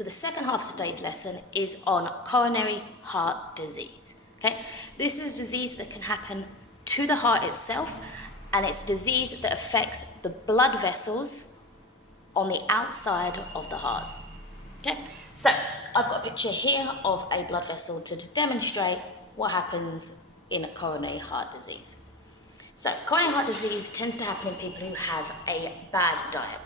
So the second half of today's lesson is on coronary heart disease. Okay, this is a disease that can happen to the heart itself, and it's a disease that affects the blood vessels on the outside of the heart. Okay, so I've got a picture here of a blood vessel to demonstrate what happens in coronary heart disease. So coronary heart disease tends to happen in people who have a bad diet,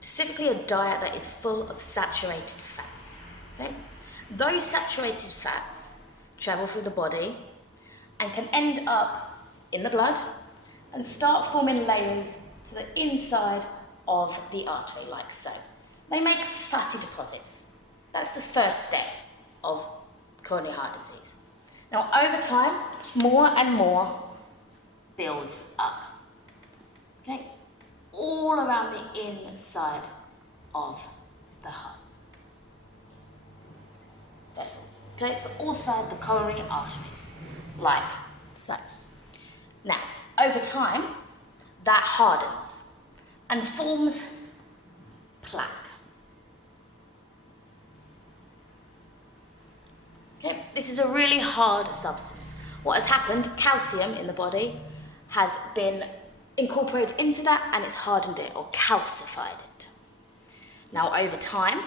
specifically a diet that is full of saturated fats. Okay? Those saturated fats travel through the body and can end up in the blood and start forming layers to the inside of the artery, like so. They make fatty deposits. That's the first step of coronary heart disease. Now, over time, more and more builds up. Okay? All around the inside of the heart vessels. Okay, so all inside the coronary arteries, like so. Now, over time, that hardens and forms plaque. Okay, this is a really hard substance. What has happened, calcium in the body has been incorporated into that and it's hardened it or calcified it. Now over time,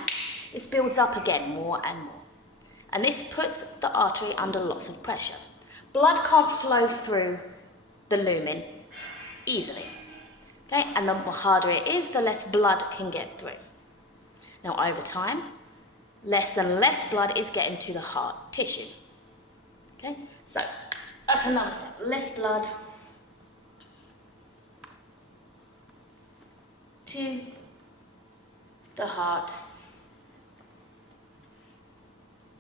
this builds up again more and more. And this puts the artery under lots of pressure. Blood can't flow through the lumen easily. Okay? And the harder it is, the less blood can get through. Now over time, less and less blood is getting to the heart tissue. Okay? So that's another step. Less blood to the heart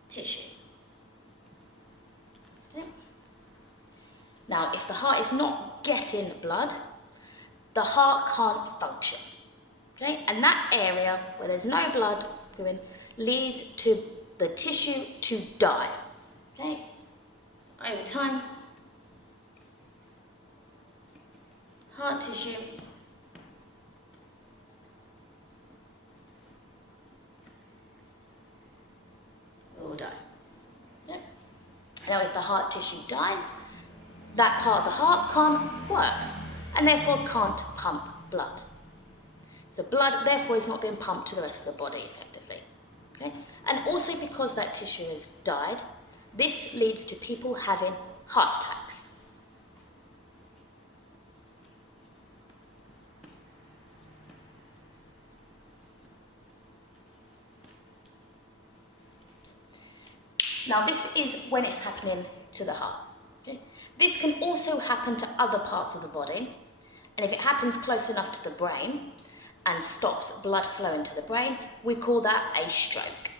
tissue. Okay. Now, if the heart is not getting blood, the heart can't function. Okay? And that area where there's no blood going leads to the tissue to die. Okay? Over time, heart tissue will die. Yeah. Now, if the heart tissue dies, that part of the heart can't work and therefore can't pump blood. So blood, therefore, is not being pumped to the rest of the body effectively. Okay? And also because that tissue has died, this leads to people having heart attacks. Now this is when it's happening to the heart. Okay? This can also happen to other parts of the body, and if it happens close enough to the brain and stops blood flowing to the brain, we call that a stroke.